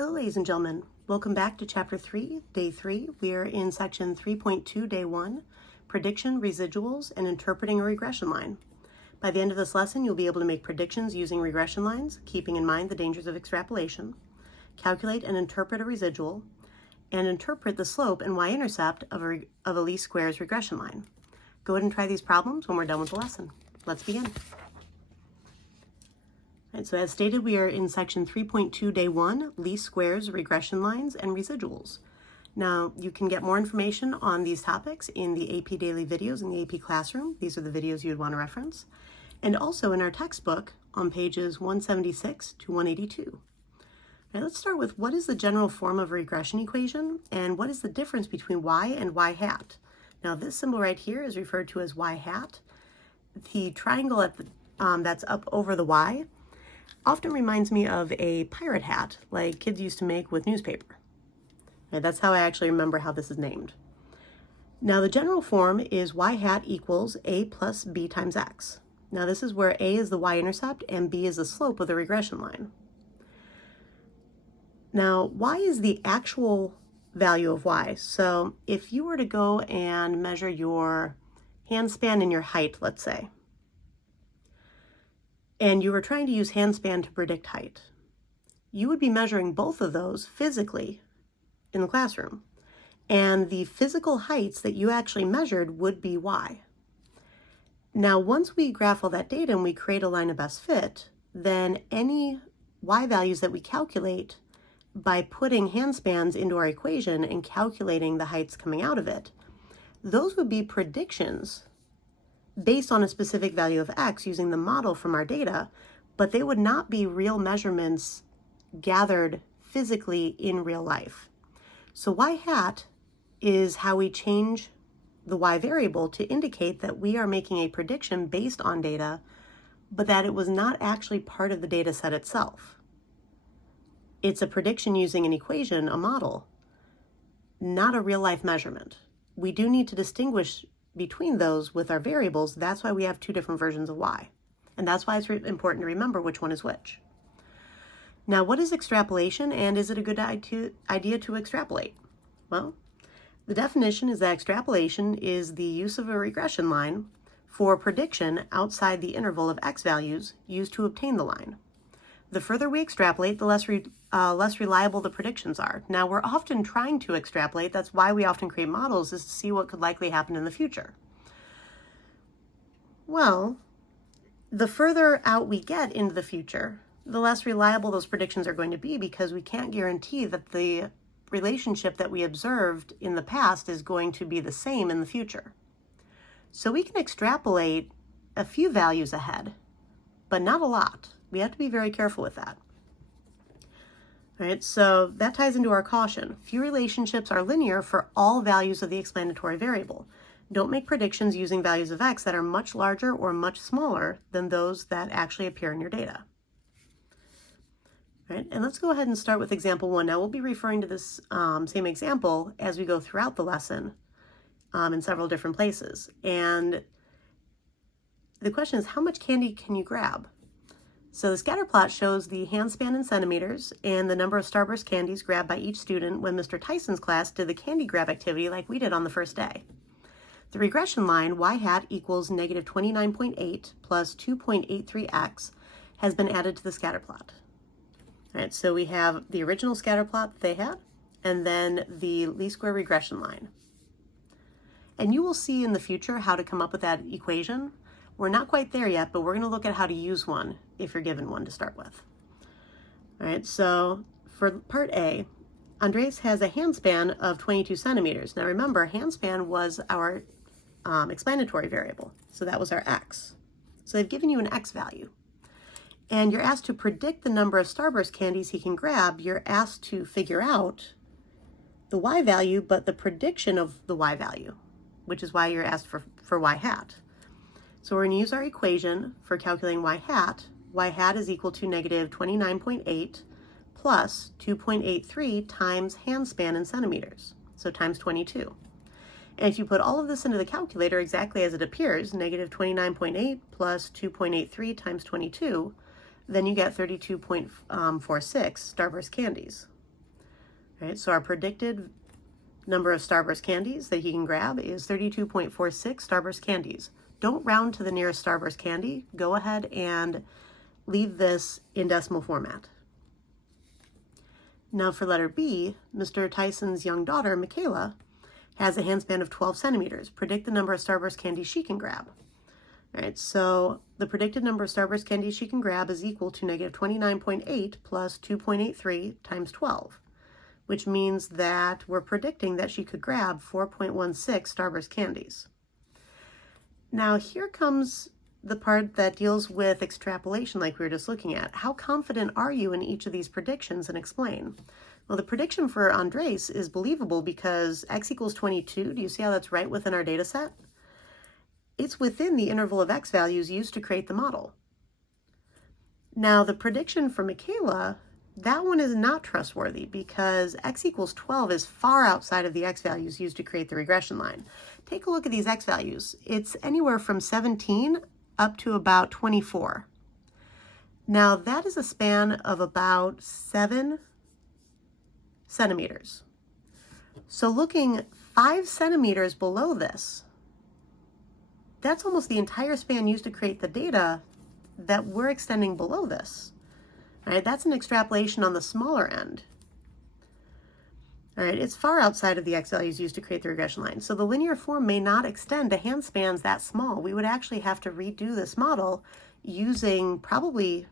Hello, ladies and gentlemen. Welcome back to Chapter 3, Day 3. We are in Section 3.2, Day 1, Prediction, Residuals, and Interpreting a Regression Line. By the end of this lesson, you'll be able to make predictions using regression lines, keeping in mind the dangers of extrapolation, calculate and interpret a residual, and interpret the slope and y-intercept of a least squares regression line. Go ahead and try these problems when we're done with the lesson. Let's begin. Right, so as stated, we are in Section 3.2, Day 1, Least Squares, Regression Lines, and Residuals. Now, you can get more information on these topics in the AP Daily videos in the AP Classroom. These are the videos you would want to reference. And also in our textbook on pages 176 to 182. Now, let's start with what is the general form of a regression equation, and what is the difference between y and y hat? Now, this symbol right here is referred to as y hat. The triangle at the, that's up over the y often reminds me of a pirate hat, like kids used to make with newspaper. Okay, that's how I actually remember how this is named. Now the general form is y hat equals a plus b times x. Now this is where a is the y-intercept and b is the slope of the regression line. Now y is the actual value of y. So if you were to go and measure your handspan and your height, let's say, and you were trying to use handspan to predict height, you would be measuring both of those physically in the classroom. And the physical heights that you actually measured would be y. Now, once we graph all that data and we create a line of best fit, then any y values that we calculate by putting handspans into our equation and calculating the heights coming out of it, those would be predictions based on a specific value of x using the model from our data, but they would not be real measurements gathered physically in real life. So y hat is how we change the y variable to indicate that we are making a prediction based on data, but that it was not actually part of the data set itself. It's a prediction using an equation, a model, not a real life measurement. We do need to distinguish between those with our variables. That's why we have two different versions of y. And that's why it's important to remember which one is which. Now, what is extrapolation, and is it a good idea to extrapolate? Well, the definition is that extrapolation is the use of a regression line for prediction outside the interval of x values used to obtain the line. The further we extrapolate, the less reliable the predictions are. Now, we're often trying to extrapolate. That's why we often create models, is to see what could likely happen in the future. Well, the further out we get into the future, the less reliable those predictions are going to be, because we can't guarantee that the relationship that we observed in the past is going to be the same in the future. So we can extrapolate a few values ahead, but not a lot. We have to be very careful with that. All right, so that ties into our caution. Few relationships are linear for all values of the explanatory variable. Don't make predictions using values of x that are much larger or much smaller than those that actually appear in your data. All right, and let's go ahead and start with example 1. Now we'll be referring to this same example as we go throughout the lesson in several different places. And the question is, how much candy can you grab? So the scatter plot shows the handspan in centimeters and the number of Starburst candies grabbed by each student when Mr. Tyson's class did the candy grab activity like we did on the first day. The regression line y hat equals negative 29.8 plus 2.83x has been added to the scatter plot. All right, so we have the original scatter plot that they had, and then the least square regression line. And you will see in the future how to come up with that equation. We're not quite there yet, but we're going to look at how to use one if you're given one to start with. All right, so for part A, Andres has a handspan of 22 centimeters. Now remember, handspan was our explanatory variable, so that was our x. So they've given you an x value. And you're asked to predict the number of Starburst candies he can grab. You're asked to figure out the y value, but the prediction of the y value, which is why you're asked for y hat. So we're going to use our equation for calculating y hat. Y hat is equal to negative 29.8 plus 2.83 times handspan in centimeters, so times 22. And if you put all of this into the calculator exactly as it appears, negative 29.8 plus 2.83 times 22, then you get 32.46 Starburst candies. Right, so our predicted number of Starburst candies that he can grab is 32.46 Starburst candies. Don't round to the nearest Starburst candy. Go ahead and leave this in decimal format. Now for letter B, Mr. Tyson's young daughter, Michaela, has a handspan of 12 centimeters. Predict the number of Starburst candies she can grab. All right, so the predicted number of Starburst candies she can grab is equal to negative 29.8 plus 2.83 times 12, which means that we're predicting that she could grab 4.16 Starburst candies. Now here comes the part that deals with extrapolation like we were just looking at. How confident are you in each of these predictions, and explain? Well, the prediction for Andres is believable because x equals 22. Do you see how that's right within our data set? It's within the interval of x values used to create the model. Now the prediction for Michaela, that one is not trustworthy because x equals 12 is far outside of the x values used to create the regression line. Take a look at these x values. It's anywhere from 17 up to about 24. Now that is a span of about 7 centimeters. So looking 5 centimeters below this, that's almost the entire span used to create the data that we're extending below this. All right, that's an extrapolation on the smaller end. All right, it's far outside of the x values used to create the regression line. So the linear form may not extend to handspans that small. We would actually have to redo this model using probably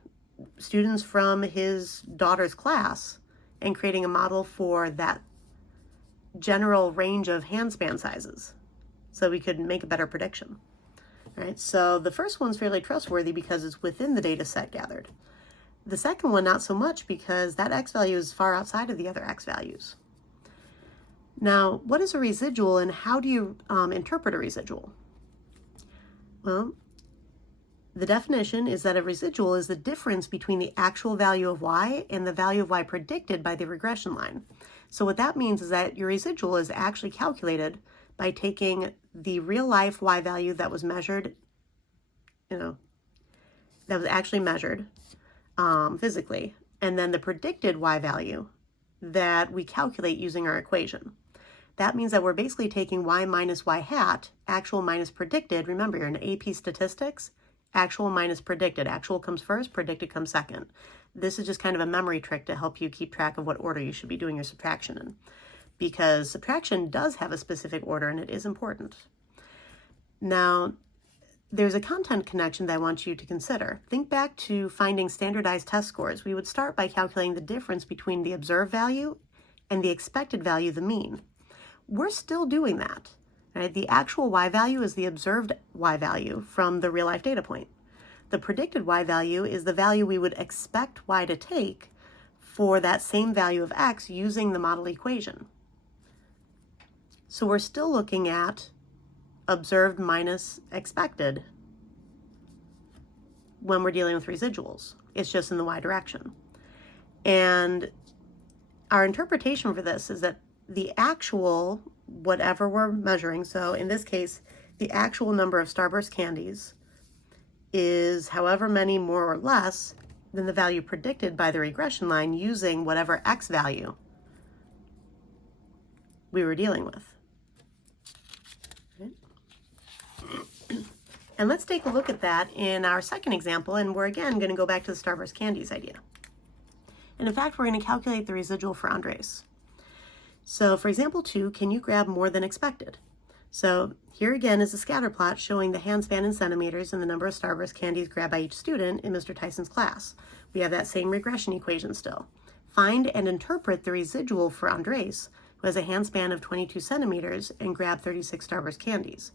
students from his daughter's class and creating a model for that general range of handspan sizes so we could make a better prediction. All right, so the first one's fairly trustworthy because it's within the data set gathered. The second one, not so much because that x value is far outside of the other x values. Now, what is a residual and how do you interpret a residual? Well, the definition is that a residual is the difference between the actual value of y and the value of y predicted by the regression line. So what that means is that your residual is actually calculated by taking the real life y value that was measured, that was actually measured physically, and then the predicted y value that we calculate using our equation. That means that we're basically taking y minus y hat, actual minus predicted. Remember, you're in AP statistics, actual minus predicted. Actual comes first, predicted comes second. This is just kind of a memory trick to help you keep track of what order you should be doing your subtraction in, because subtraction does have a specific order and it is important. Now, there's a content connection that I want you to consider. Think back to finding standardized test scores. We would start by calculating the difference between the observed value and the expected value, the mean. We're still doing that. Right? The actual y value is the observed y value from the real life data point. The predicted y value is the value we would expect y to take for that same value of x using the model equation. So we're still looking at observed minus expected when we're dealing with residuals. It's just in the y direction. And our interpretation for this is that the actual, whatever we're measuring, so in this case, the actual number of Starburst candies is however many more or less than the value predicted by the regression line using whatever x value we were dealing with. And let's take a look at that in our second example, and we're again going to go back to the Starburst candies idea. And in fact, we're going to calculate the residual for Andres. So for example 2, can you grab more than expected? So here again is a scatter plot showing the handspan in centimeters and the number of Starburst candies grabbed by each student in Mr. Tyson's class. We have that same regression equation still. Find and interpret the residual for Andres, who has a handspan of 22 centimeters and grabbed 36 Starburst candies.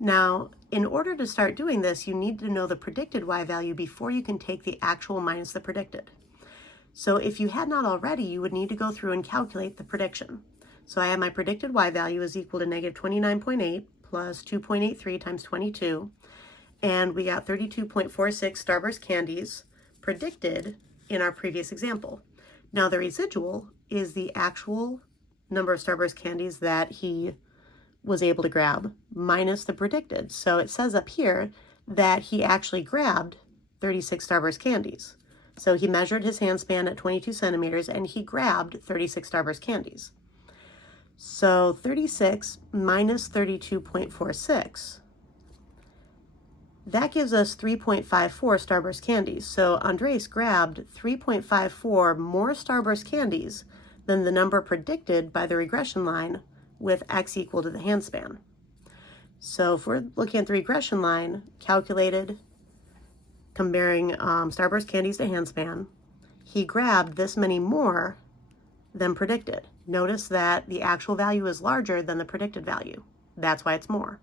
Now, in order to start doing this, you need to know the predicted y value before you can take the actual minus the predicted. So if you had not already, you would need to go through and calculate the prediction. So I have my predicted y value is equal to negative 29.8 plus 2.83 times 22, and we got 32.46 Starburst candies predicted in our previous example. Now the residual is the actual number of Starburst candies that he was able to grab minus the predicted. So it says up here that he actually grabbed 36 Starburst candies. So he measured his hand span at 22 centimeters and he grabbed 36 Starburst candies. So 36 minus 32.46, that gives us 3.54 Starburst candies. So Andres grabbed 3.54 more Starburst candies than the number predicted by the regression line with x equal to the hand span. So if we're looking at the regression line, calculated, comparing Starburst candies to hand span, he grabbed this many more than predicted. Notice that the actual value is larger than the predicted value. That's why it's more.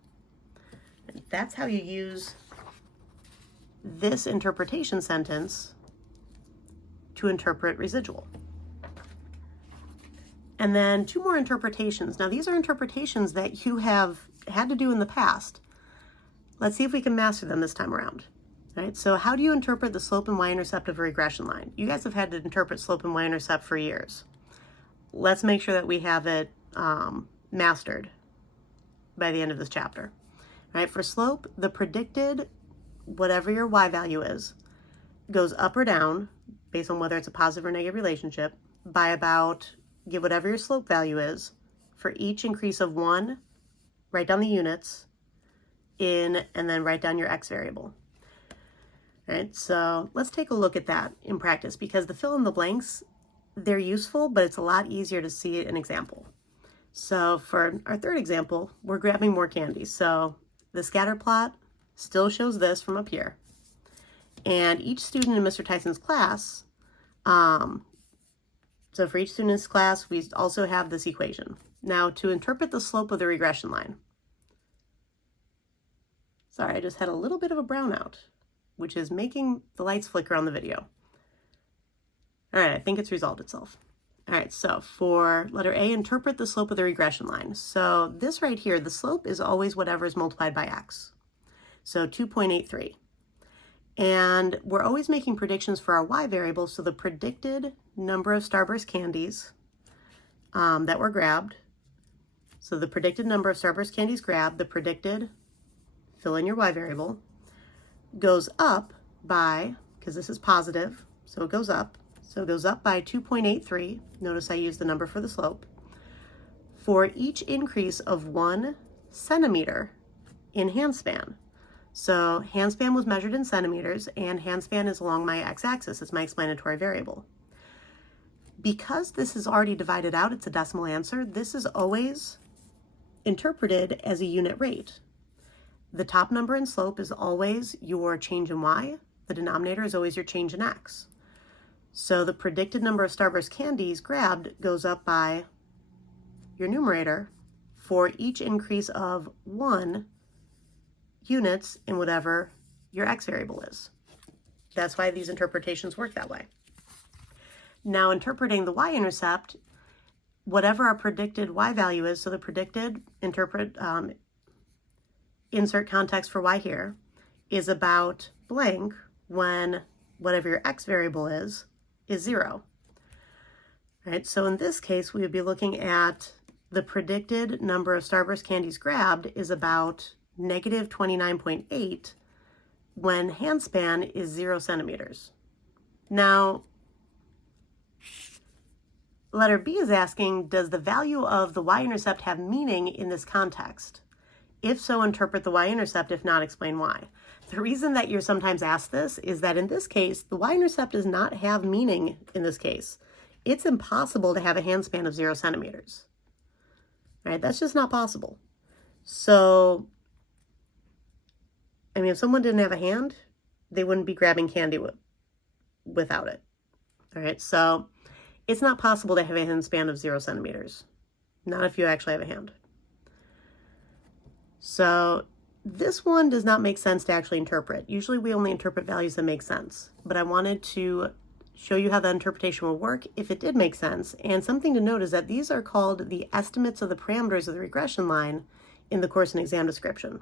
And that's how you use this interpretation sentence to interpret residual. And then two more interpretations. Now these are interpretations that you have had to do in the past. Let's see if we can master them this time around. Right? So how do you interpret the slope and y-intercept of a regression line? You guys have had to interpret slope and y-intercept for years. Let's make sure that we have it mastered by the end of this chapter. Right? For slope, the predicted, whatever your y value is, goes up or down based on whether it's a positive or negative relationship by about, give whatever your slope value is, for each increase of 1, write down the units and then write down your x variable. All right, so let's take a look at that in practice, because the fill in the blanks, they're useful, but it's a lot easier to see an example. So for our third example, we're grabbing more candies. So the scatter plot still shows this from up here. And each student in Mr. Tyson's class, so for each student's class, we also have this equation. Now to interpret the slope of the regression line. Sorry, I just had a little bit of a brownout, which is making the lights flicker on the video. All right, I think it's resolved itself. All right, so for letter A, interpret the slope of the regression line. So this right here, the slope is always whatever is multiplied by x. So 2.83. And we're always making predictions for our y variable, so the predicted number of Starburst candies that were grabbed. So the predicted number of Starburst candies grabbed, the predicted, fill in your y variable, goes up by, because this is positive, so it goes up. So it goes up by 2.83. Notice I use the number for the slope. For each increase of 1 centimeter in hand span. So hand span was measured in centimeters, and hand span is along my x-axis. It's my explanatory variable. Because this is already divided out, it's a decimal answer, this is always interpreted as a unit rate. The top number in slope is always your change in y. The denominator is always your change in x. So the predicted number of Starburst candies grabbed goes up by your numerator for each increase of 1 units in whatever your x variable is. That's why these interpretations work that way. Now interpreting the y-intercept, whatever our predicted y value is, so the predicted, insert context for y here, is about blank when whatever your x variable is 0. Right, so in this case, we would be looking at the predicted number of Starburst candies grabbed is about negative 29.8 when hand span is 0 centimeters. Now, letter B is asking, does the value of the y-intercept have meaning in this context? If so, interpret the y-intercept. If not, explain why. The reason that you're sometimes asked this is that in this case, the y-intercept does not have meaning in this case. It's impossible to have a hand span of 0 centimeters. Right? That's just not possible. So, I mean, if someone didn't have a hand, they wouldn't be grabbing candy without it. All right, so it's not possible to have a hand span of 0 centimeters. Not if you actually have a hand. So this one does not make sense to actually interpret. Usually we only interpret values that make sense, but I wanted to show you how the interpretation will work if it did make sense. And something to note is that these are called the estimates of the parameters of the regression line in the course and exam description.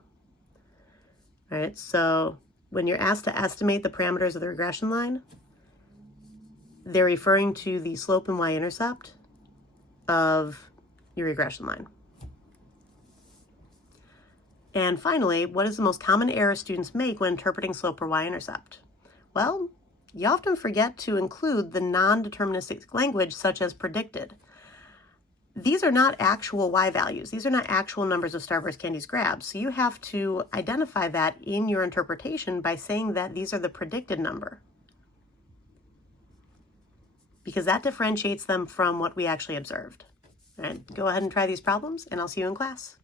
All right, so when you're asked to estimate the parameters of the regression line, they're referring to the slope and y-intercept of your regression line. And finally, what is the most common error students make when interpreting slope or y-intercept? Well, You often forget to include the non-deterministic language such as predicted. These are not actual Y values. These are not actual numbers of Starburst candies grabbed. So you have to identify that in your interpretation by saying that these are the predicted number, because that differentiates them from what we actually observed. All right, go ahead and try these problems, and I'll see you in class.